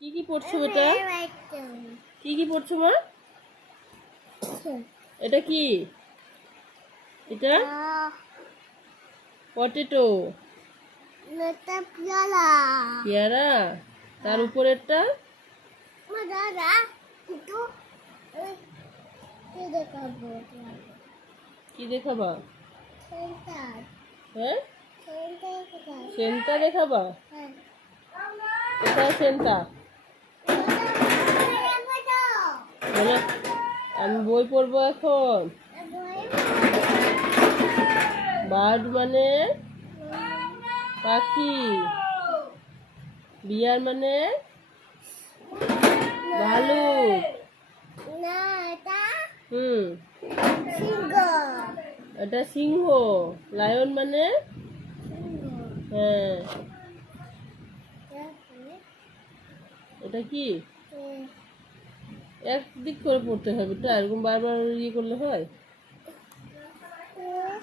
কি কি পড়ছো বেটা? কি কি পড়ছো মা? এটা কি? এটা পটেটো। পেয়ারা। তার উপরেরটা কি দেখাবা? হ্যাঁ, সেন্তা দেখাবা? কোথায় সেন্তা? বলো, আমি বই পড়বো এখন। বার্ড মানে পাখি, বিয়ার মানে ভালুক। এটা সিংহ। লায়ন মানে হ্যাঁ। এটা কি? একদিক করে পড়তে হবে, তো এরকম বারবার ইয়ে করলে হয়?